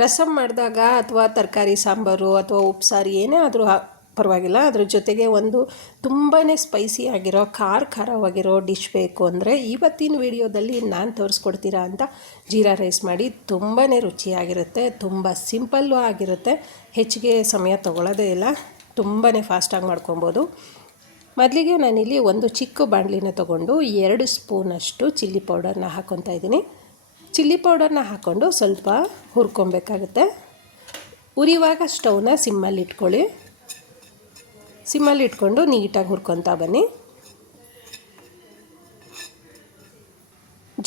ರಸಮ್ ಮಾಡಿದಾಗ ಅಥವಾ ತರಕಾರಿ ಸಾಂಬಾರು ಅಥವಾ ಉಪ್ಸಾರು ಏನೇ ಆದರೂ ಪರವಾಗಿಲ್ಲ, ಅದ್ರ ಜೊತೆಗೆ ಒಂದು ತುಂಬಾ ಸ್ಪೈಸಿ ಆಗಿರೋ ಖಾರವಾಗಿರೋ ಡಿಶ್ ಬೇಕು ಅಂದರೆ ಇವತ್ತಿನ ವಿಡಿಯೋದಲ್ಲಿ ನಾನು ತೋರಿಸ್ಕೊಡ್ತೀರಾ ಅಂತ ಜೀರಾ ರೈಸ್ ಮಾಡಿ ತುಂಬಾ ರುಚಿಯಾಗಿರುತ್ತೆ. ತುಂಬ ಸಿಂಪಲ್ಲು ಆಗಿರುತ್ತೆ, ಹೆಚ್ಚಿಗೆ ಸಮಯ ತೊಗೊಳ್ಳೋದೇ ಇಲ್ಲ, ತುಂಬಾ ಫಾಸ್ಟಾಗಿ ಮಾಡ್ಕೊಬೋದು. ಮೊದಲಿಗೆ ನಾನಿಲ್ಲಿ ಒಂದು ಚಿಕ್ಕ ಬಾಣಲಿನ ತೊಗೊಂಡು 2 ಸ್ಪೂನಷ್ಟು ಚಿಲ್ಲಿ ಪೌಡರ್ನ ಹಾಕ್ಕೊತಾ ಇದ್ದೀನಿ. ಚಿಲ್ಲಿ ಪೌಡರ್ನ ಹಾಕ್ಕೊಂಡು ಸ್ವಲ್ಪ ಹುರ್ಕೊಬೇಕಾಗುತ್ತೆ. ಉರಿಯುವಾಗ ಸ್ಟವ್ನ ಸಿಮ್ಮಲ್ಲಿ ಇಟ್ಕೊಳ್ಳಿ. ಸಿಮ್ಮಲ್ಲಿ ಇಟ್ಕೊಂಡು ನೀಟಾಗಿ ಹುರ್ಕೊತಾ ಬನ್ನಿ.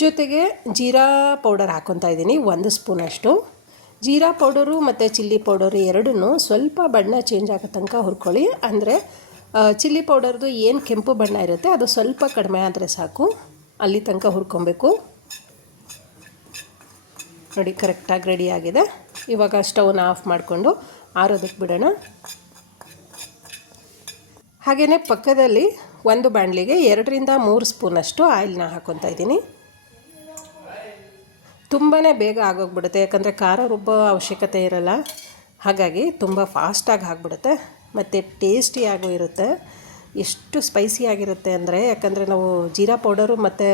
ಜೊತೆಗೆ ಜೀರಾ ಪೌಡರ್ ಹಾಕ್ಕೊತಾ ಇದ್ದೀನಿ 1 ಸ್ಪೂನಷ್ಟು. ಜೀರಾ ಪೌಡರು ಮತ್ತು ಚಿಲ್ಲಿ ಪೌಡರು ಎರಡನ್ನೂ ಸ್ವಲ್ಪ ಬಣ್ಣ ಚೇಂಜ್ ಆಗೋ ತನಕ ಹುರ್ಕೊಳ್ಳಿ. ಅಂದರೆ ಚಿಲ್ಲಿ ಪೌಡರ್ದು ಏನು ಕೆಂಪು ಬಣ್ಣ ಇರುತ್ತೆ ಅದು ಸ್ವಲ್ಪ ಕಡಿಮೆ ಆದರೆ ಸಾಕು, ಅಲ್ಲಿ ತನಕ ಹುರ್ಕೊಬೇಕು. ನೋಡಿ, ಕರೆಕ್ಟಾಗಿ ರೆಡಿ ಆಗಿದೆ. ಇವಾಗ ಸ್ಟವ್ನ ಆಫ್ ಮಾಡಿಕೊಂಡು ಆರೋದಕ್ಕೆ ಬಿಡೋಣ. ಹಾಗೆಯೇ ಪಕ್ಕದಲ್ಲಿ ಒಂದು ಬಾಣಲಿಗೆ 2 ರಿಂದ 3 ಸ್ಪೂನಷ್ಟು ಆಯಿಲ್ನ ಹಾಕ್ಕೊತಾ ಇದ್ದೀನಿ. ತುಂಬಾ ಬೇಗ ಆಗೋಗ್ಬಿಡುತ್ತೆ, ಯಾಕಂದರೆ ಖಾರ ರುಬ್ಬೋ ಅವಶ್ಯಕತೆ ಇರಲ್ಲ. ಹಾಗಾಗಿ ತುಂಬ ಫಾಸ್ಟಾಗಿ ಆಗಿಬಿಡುತ್ತೆ ಮತ್ತು ಟೇಸ್ಟಿಯಾಗೂ ಇರುತ್ತೆ. ಎಷ್ಟು ಸ್ಪೈಸಿಯಾಗಿರುತ್ತೆ ಅಂದರೆ, ಯಾಕಂದರೆ ನಾವು ಜೀರಾ ಪೌಡರು ಮತ್ತು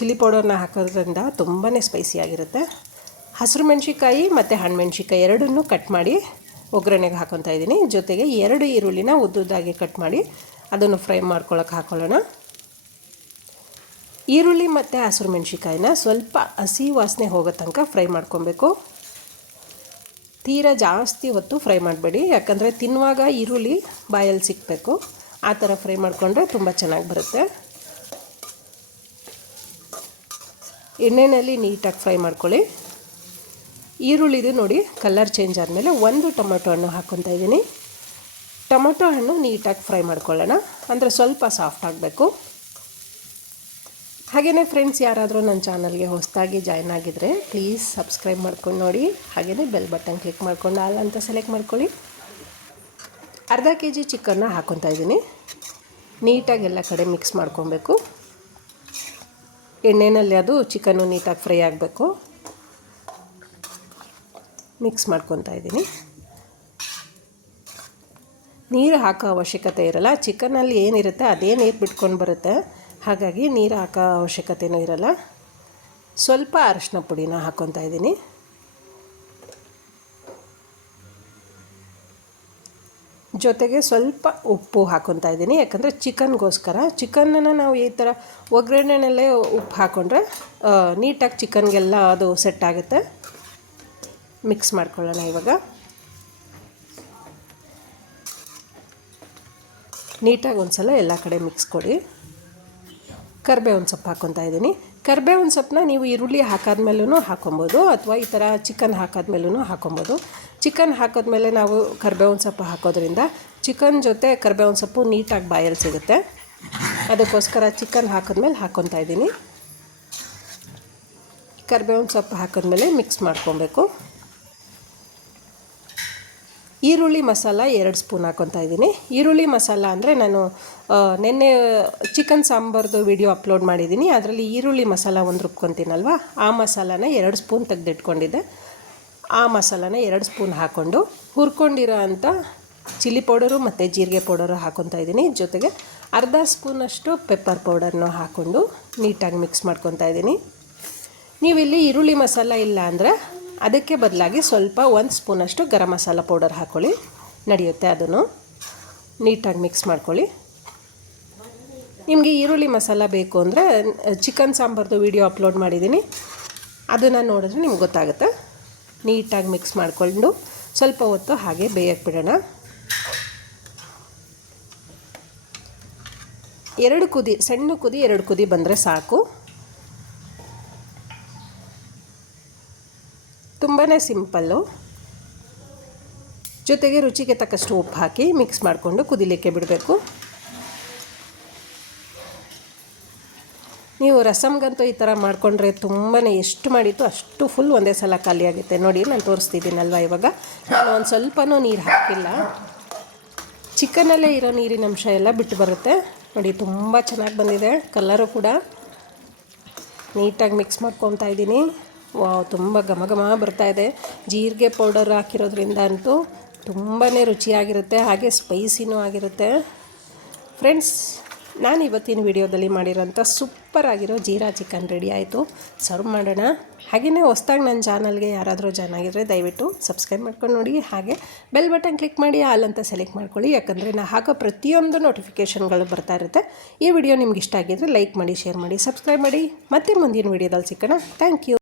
ಚಿಲ್ಲಿ ಪೌಡರ್ನ ಹಾಕೋದ್ರಿಂದ ತುಂಬಾ ಸ್ಪೈಸಿಯಾಗಿರುತ್ತೆ. ಹಸಿರು ಮೆಣಸಿಕಾಯಿ ಮತ್ತು ಹಣ್ಣುಮೆಣ್ಸಿಕಾಯಿ ಎರಡನ್ನೂ ಕಟ್ ಮಾಡಿ ಒಗ್ಗರಣೆಗೆ ಹಾಕ್ಕೊತಾ ಇದ್ದೀನಿ. ಜೊತೆಗೆ 2 ಈರುಳ್ಳಿನ ಉದ್ದುದ್ದಾಗಿ ಕಟ್ ಮಾಡಿ ಅದನ್ನು ಫ್ರೈ ಮಾಡ್ಕೊಳ್ಳೋಕೆ ಹಾಕ್ಕೊಳ್ಳೋಣ. ಈರುಳ್ಳಿ ಮತ್ತು ಹಸಿರು ಮೆಣಸಿಕಾಯಿನ ಸ್ವಲ್ಪ ಹಸಿ ವಾಸನೆ ಹೋಗೋ ತನಕ ಫ್ರೈ ಮಾಡ್ಕೊಬೇಕು. ತೀರಾ ಜಾಸ್ತಿ ಹೊತ್ತು ಫ್ರೈ ಮಾಡಬೇಡಿ, ಯಾಕಂದರೆ ತಿನ್ನುವಾಗ ಈರುಳ್ಳಿ ಬಾಯಲ್ಲಿ ಸಿಕ್ಕಬೇಕು. ಆ ಥರ ಫ್ರೈ ಮಾಡಿಕೊಂಡ್ರೆ ತುಂಬ ಚೆನ್ನಾಗಿ ಬರುತ್ತೆ. ಎಣ್ಣೆಯಲ್ಲಿ ನೀಟಾಗಿ ಫ್ರೈ ಮಾಡ್ಕೊಳ್ಳಿ. ಈರುಳ್ಳಿದು ನೋಡಿ ಕಲರ್ ಚೇಂಜ್ ಆದಮೇಲೆ 1 ಟೊಮೆಟೊ ಹಣ್ಣು ಹಾಕ್ಕೊತಾ ಇದ್ದೀನಿ. ಟೊಮೆಟೊ ಹಣ್ಣು ನೀಟಾಗಿ ಫ್ರೈ ಮಾಡ್ಕೊಳ್ಳೋಣ, ಅಂದರೆ ಸ್ವಲ್ಪ ಸಾಫ್ಟ್ ಆಗಬೇಕು. ಹಾಗೆಯೇ ಫ್ರೆಂಡ್ಸ್, ಯಾರಾದರೂ ನನ್ನ ಚಾನಲ್ಗೆ ಹೊಸದಾಗಿ ಜಾಯ್ನ್ ಆಗಿದ್ದರೆ ಪ್ಲೀಸ್ ಸಬ್ಸ್ಕ್ರೈಬ್ ಮಾಡ್ಕೊಂಡು ನೋಡಿ. ಹಾಗೆಯೇ ಬೆಲ್ ಬಟನ್ ಕ್ಲಿಕ್ ಮಾಡ್ಕೊಂಡು ಆಲ್ ಅಂತ ಸೆಲೆಕ್ಟ್ ಮಾಡ್ಕೊಳ್ಳಿ. ಅರ್ಧ kg ಚಿಕನ್ನ ಹಾಕ್ಕೊತಾ ಇದ್ದೀನಿ. ನೀಟಾಗಿ ಎಲ್ಲ ಕಡೆ ಮಿಕ್ಸ್ ಮಾಡ್ಕೊಬೇಕು. ಎಣ್ಣೆಯಲ್ಲಿ ಅದು ಚಿಕನ್ನು ನೀಟಾಗಿ ಫ್ರೈ ಆಗಬೇಕು. ಮಿಕ್ಸ್ ಮಾಡ್ಕೊತಾ ಇದ್ದೀನಿ. ನೀರು ಹಾಕೋ ಅವಶ್ಯಕತೆ ಇರಲ್ಲ, ಚಿಕನಲ್ಲಿ ಏನಿರುತ್ತೆ ಅದೇ ನೀರು ಬಿಟ್ಕೊಂಡು ಬರುತ್ತೆ. ಹಾಗಾಗಿ ನೀರು ಹಾಕೋ ಅವಶ್ಯಕತೆಯೂ ಇರಲ್ಲ. ಸ್ವಲ್ಪ ಅರಿಶಿನ ಪುಡಿನ ಹಾಕ್ಕೊತಾ ಇದ್ದೀನಿ. ಜೊತೆಗೆ ಸ್ವಲ್ಪ ಉಪ್ಪು ಹಾಕ್ಕೊತಾ ಇದ್ದೀನಿ, ಯಾಕಂದರೆ ಚಿಕನ್ಗೋಸ್ಕರ. ಚಿಕನ್ನನ್ನು ನಾವು ಈ ಥರ ಒಗ್ಗರಣೆನಲ್ಲೇ ಉಪ್ಪು ಹಾಕ್ಕೊಂಡ್ರೆ ನೀಟಾಗಿ ಚಿಕನ್ಗೆಲ್ಲ ಅದು ಸೆಟ್ ಆಗುತ್ತೆ. ಮಿಕ್ಸ್ ಮಾಡ್ಕೊಳ್ಳೋಣ. ಇವಾಗ ನೀಟಾಗಿ ಒಂದು ಸಲ ಎಲ್ಲ ಕಡೆ ಮಿಕ್ಸ್ ಕೊಡಿ. ಕರಿಬೇವಿನ ಸೊಪ್ಪು ಹಾಕ್ಕೊತಾ ಇದ್ದೀನಿ. ಕರಿಬೇವಿನ ಸೊಪ್ಪನ್ನ ನೀವು ಈರುಳ್ಳಿ ಹಾಕಾದ್ಮೇಲೂ ಹಾಕೊಬೋದು, ಅಥವಾ ಈ ಥರ ಚಿಕನ್ ಹಾಕಾದ್ಮೇಲೂ ಹಾಕೊಬೋದು. ಚಿಕನ್ ಹಾಕಿದ್ಮೇಲೆ ನಾವು ಕರಿಬೇವಿನ ಸೊಪ್ಪು ಹಾಕೋದ್ರಿಂದ ಚಿಕನ್ ಜೊತೆ ಕರಿಬೇವಿನ ಸೊಪ್ಪು ನೀಟಾಗಿ ಬಾಯಲ್ಲಿ ಸಿಗುತ್ತೆ. ಅದಕ್ಕೋಸ್ಕರ ಚಿಕನ್ ಹಾಕಿದ್ಮೇಲೆ ಹಾಕ್ಕೊತಾ ಇದ್ದೀನಿ. ಕರಿಬೇವಿನ ಸೊಪ್ಪು ಹಾಕಿದ್ಮೇಲೆ ಮಿಕ್ಸ್ ಮಾಡ್ಕೊಬೇಕು. ಈರುಳ್ಳಿ ಮಸಾಲ 2 ಸ್ಪೂನ್ ಹಾಕ್ಕೊತಾ ಇದ್ದೀನಿ. ಈರುಳ್ಳಿ ಮಸಾಲ ಅಂದರೆ ನಾನು ನೆನ್ನೆ ಚಿಕನ್ ಸಾಂಬಾರ್ದು ವಿಡಿಯೋ ಅಪ್ಲೋಡ್ ಮಾಡಿದ್ದೀನಿ. ಅದರಲ್ಲಿ ಈರುಳ್ಳಿ ಮಸಾಲ ಒಂದು ರುಬ್ಕೊತೀನಲ್ವ, ಆ ಮಸಾಲಾನ 2 ಸ್ಪೂನ್ ತೆಗೆದಿಟ್ಕೊಂಡಿದ್ದೆ. ಆ ಮಸಾಲಾನ 2 ಸ್ಪೂನ್ ಹಾಕ್ಕೊಂಡು ಹುರ್ಕೊಂಡಿರೋ ಅಂಥ ಚಿಲ್ಲಿ ಪೌಡರು ಮತ್ತು ಜೀರಿಗೆ ಪೌಡರು ಹಾಕ್ಕೊತಾ ಇದ್ದೀನಿ. ಜೊತೆಗೆ ಅರ್ಧ ಸ್ಪೂನಷ್ಟು ಪೆಪ್ಪರ್ ಪೌಡರ್ನ ಹಾಕ್ಕೊಂಡು ನೀಟಾಗಿ ಮಿಕ್ಸ್ ಮಾಡ್ಕೊತಾ ಇದ್ದೀನಿ. ನೀವಿಲ್ಲಿ ಈರುಳ್ಳಿ ಮಸಾಲ ಇಲ್ಲ ಅಂದರೆ ಅದಕ್ಕೆ ಬದಲಾಗಿ ಸ್ವಲ್ಪ 1 ಸ್ಪೂನಷ್ಟು ಗರಂ ಮಸಾಲ ಪೌಡರ್ ಹಾಕ್ಕೊಳ್ಳಿ, ನಡೆಯುತ್ತೆ. ಅದನ್ನು ನೀಟಾಗಿ ಮಿಕ್ಸ್ ಮಾಡ್ಕೊಳ್ಳಿ. ನಿಮಗೆ ಈರುಳ್ಳಿ ಮಸಾಲ ಬೇಕು ಅಂದರೆ ಚಿಕನ್ ಸಾಂಬಾರ್ದು ವಿಡಿಯೋ ಅಪ್ಲೋಡ್ ಮಾಡಿದ್ದೀನಿ, ಅದನ್ನು ನೋಡಿದ್ರೆ ನಿಮ್ಗೆ ಗೊತ್ತಾಗುತ್ತೆ. ನೀಟಾಗಿ ಮಿಕ್ಸ್ ಮಾಡಿಕೊಂಡು ಸ್ವಲ್ಪ ಹೊತ್ತು ಹಾಗೆ ಬೇಯಕ್ಕೆ ಬಿಡೋಣ. 2 ಕುದಿ, ಸಣ್ಣ ಕುದಿ 2 ಕುದಿ ಬಂದರೆ ಸಾಕು. ತುಂಬಾ ಸಿಂಪಲ್ಲು. ಜೊತೆಗೆ ರುಚಿಗೆ ತಕ್ಕಷ್ಟು ಉಪ್ಪು ಹಾಕಿ ಮಿಕ್ಸ್ ಮಾಡಿಕೊಂಡು ಕುದಿಲಿಕ್ಕೆ ಬಿಡಬೇಕು. ನೀವು ರಸಮ್ಗಂತೂ ಈ ಥರ ಮಾಡಿಕೊಂಡ್ರೆ ತುಂಬಾ ಎಷ್ಟು ಮಾಡಿತ್ತು ಅಷ್ಟು ಫುಲ್ ಒಂದೇ ಸಲ ಖಾಲಿಯಾಗುತ್ತೆ. ನೋಡಿ, ನಾನು ತೋರಿಸ್ತಿದ್ದೀನಲ್ವ. ಇವಾಗ ನಾನು ಒಂದು ಸ್ವಲ್ಪನೂ ನೀರು ಹಾಕಿಲ್ಲ, ಚಿಕನಲ್ಲೇ ಇರೋ ನೀರಿನ ಅಂಶ ಎಲ್ಲ ಬಿಟ್ಟು ಬರುತ್ತೆ. ನೋಡಿ, ತುಂಬ ಚೆನ್ನಾಗಿ ಬಂದಿದೆ. ಕಲರು ಕೂಡ ನೀಟಾಗಿ ಮಿಕ್ಸ್ ಮಾಡ್ಕೊತಾ ಇದ್ದೀನಿ. ವಾವ್, ತುಂಬ ಘಮ ಘಮ ಬರ್ತಾಯಿದೆ. ಜೀರಿಗೆ ಪೌಡರ್ ಹಾಕಿರೋದ್ರಿಂದ ಅಂತೂ ತುಂಬಾ ರುಚಿಯಾಗಿರುತ್ತೆ, ಹಾಗೆ ಸ್ಪೈಸಿನೂ ಆಗಿರುತ್ತೆ. ಫ್ರೆಂಡ್ಸ್, ನಾನು ಇವತ್ತಿನ ವಿಡಿಯೋದಲ್ಲಿ ಮಾಡಿರೋಂಥ ಸೂಪರ್ ಆಗಿರೋ ಜೀರಾ ಚಿಕನ್ ರೆಡಿ ಆಯಿತು. ಸರ್ವ್ ಮಾಡೋಣ. ಹಾಗೆಯೇ ಹೊಸ್ದಾಗಿ ನನ್ನ ಚಾನಲ್ಗೆ ಯಾರಾದರೂ ಜಾಯ್ನ್ ಆಗಿದ್ರೆ ದಯವಿಟ್ಟು ಸಬ್ಸ್ಕ್ರೈಬ್ ಮಾಡ್ಕೊಂಡು ನೋಡಿ, ಹಾಗೆ ಬೆಲ್ ಬಟನ್ ಕ್ಲಿಕ್ ಮಾಡಿ ಆಲ್ ಅಂತ ಸೆಲೆಕ್ಟ್ ಮಾಡ್ಕೊಳ್ಳಿ, ಯಾಕಂದರೆ ನಾನು ಹಾಕೋ ಪ್ರತಿಯೊಂದು ನೋಟಿಫಿಕೇಷನ್ಗಳು ಬರ್ತಾ ಇರುತ್ತೆ. ಈ ವಿಡಿಯೋ ನಿಮ್ಗೆ ಇಷ್ಟ ಆಗಿದ್ದರೆ ಲೈಕ್ ಮಾಡಿ, ಶೇರ್ ಮಾಡಿ, ಸಬ್ಸ್ಕ್ರೈಬ್ ಮಾಡಿ. ಮತ್ತೆ ಮುಂದಿನ ವಿಡಿಯೋದಲ್ಲಿ ಸಿಗೋಣ. Thank you.